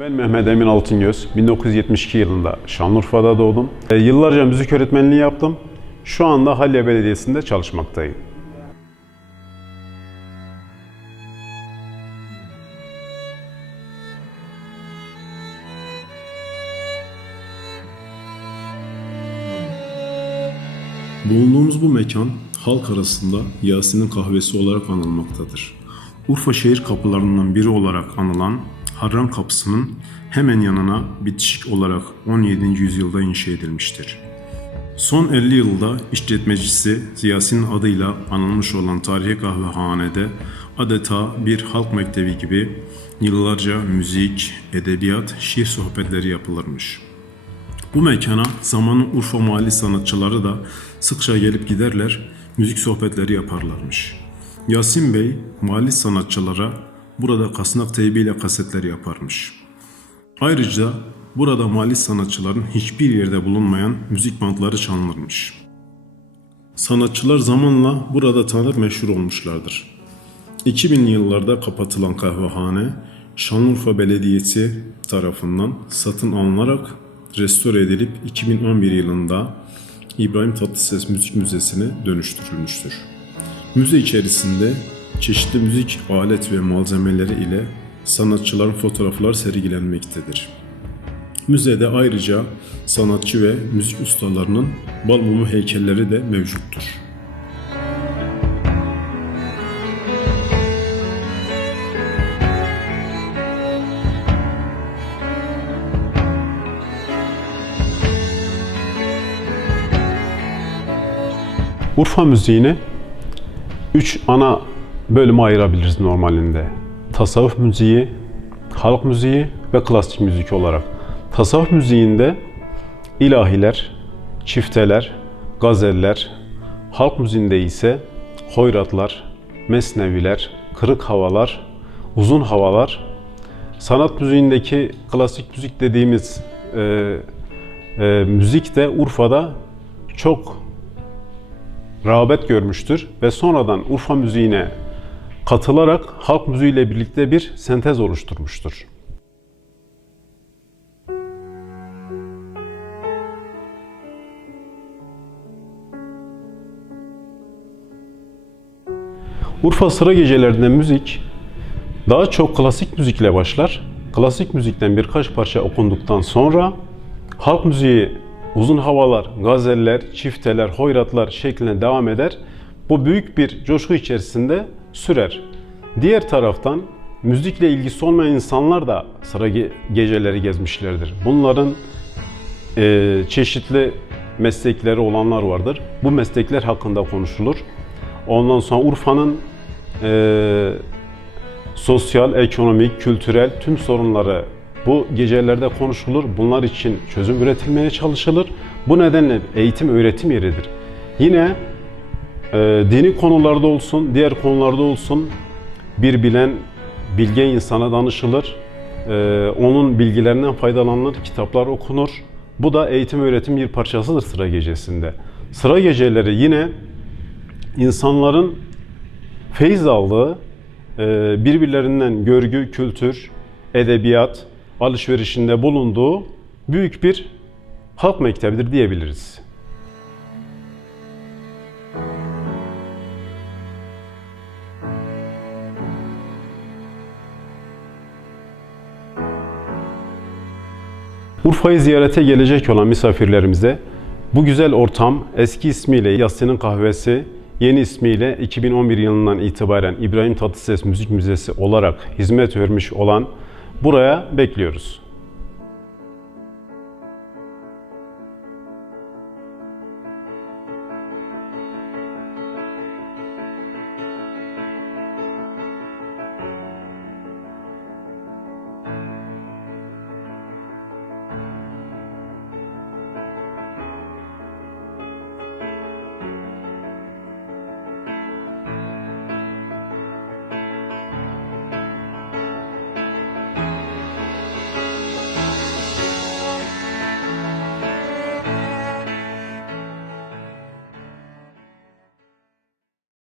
Ben Mehmet Emin Altıngöz, 1972 yılında Şanlıurfa'da doğdum. Yıllarca müzik öğretmenliği yaptım. Şu anda Halya Belediyesi'nde çalışmaktayım. Bulunduğumuz bu mekan halk arasında Yasin'in kahvesi olarak anılmaktadır. Urfa şehir kapılarından biri olarak anılan Harran Kapısı'nın hemen yanına bitişik olarak 17. yüzyılda inşa edilmiştir. Son 50 yılda işletmecisi Yasin'in adıyla anılmış olan tarihi kahvehanede adeta bir halk mektebi gibi yıllarca müzik, edebiyat, şiir sohbetleri yapılırmış. Bu mekana zamanın Urfa mahalli sanatçıları da sıkça gelip giderler, müzik sohbetleri yaparlarmış. Yasin Bey mahalli sanatçılara burada kasnak teybiyle kasetler yaparmış. Ayrıca burada mahalli sanatçıların hiçbir yerde bulunmayan müzik bantları çalınırmış. Sanatçılar zamanla burada tanınıp meşhur olmuşlardır. 2000'li yıllarda kapatılan kahvehane Şanlıurfa Belediyesi tarafından satın alınarak restore edilip 2011 yılında İbrahim Tatlıses Müzik Müzesi'ne dönüştürülmüştür. Müze içerisinde çeşitli müzik alet ve malzemeleri ile sanatçıların fotoğrafları sergilenmektedir. Müzede ayrıca sanatçı ve müzik ustalarının bal mumu heykelleri de mevcuttur. Urfa müziğini 3 ana bölüme ayırabiliriz normalinde. Tasavvuf müziği, halk müziği ve klasik müzik olarak. Tasavvuf müziğinde ilahiler, çifteler, gazeller, halk müziğinde ise hoyratlar, mesneviler, kırık havalar, uzun havalar, sanat müziğindeki klasik müzik dediğimiz müzik de Urfa'da çok rağbet görmüştür ve sonradan Urfa müziğine katılarak halk müziğiyle birlikte bir sentez oluşturmuştur. Urfa sıra gecelerinde müzik daha çok klasik müzikle başlar. Klasik müzikten birkaç parça okunduktan sonra halk müziği uzun havalar, gazeller, çifteler, hoyratlar şeklinde devam eder. Bu büyük bir coşku içerisinde sürer. Diğer taraftan müzikle ilgisi olmayan insanlar da sıra geceleri gezmişlerdir. Bunların çeşitli meslekleri olanlar vardır. Bu meslekler hakkında konuşulur. Ondan sonra Urfa'nın sosyal, ekonomik, kültürel tüm sorunları bu gecelerde konuşulur. Bunlar için çözüm üretilmeye çalışılır. Bu nedenle eğitim öğretim yeridir. Yine dini konularda olsun, diğer konularda olsun bir bilen, bilge insana danışılır. Onun bilgilerinden faydalanılır, kitaplar okunur. Bu da eğitim öğretim bir parçasıdır sıra gecesinde. Sıra geceleri yine insanların feyiz aldığı, birbirlerinden görgü, kültür, edebiyat alışverişinde bulunduğu büyük bir halk mektebidir diyebiliriz. Urfa'yı ziyarete gelecek olan misafirlerimize bu güzel ortam eski ismiyle Yasin'in Kahvesi, yeni ismiyle 2011 yılından itibaren İbrahim Tatlıses Müzik Müzesi olarak hizmet vermiş olan buraya bekliyoruz.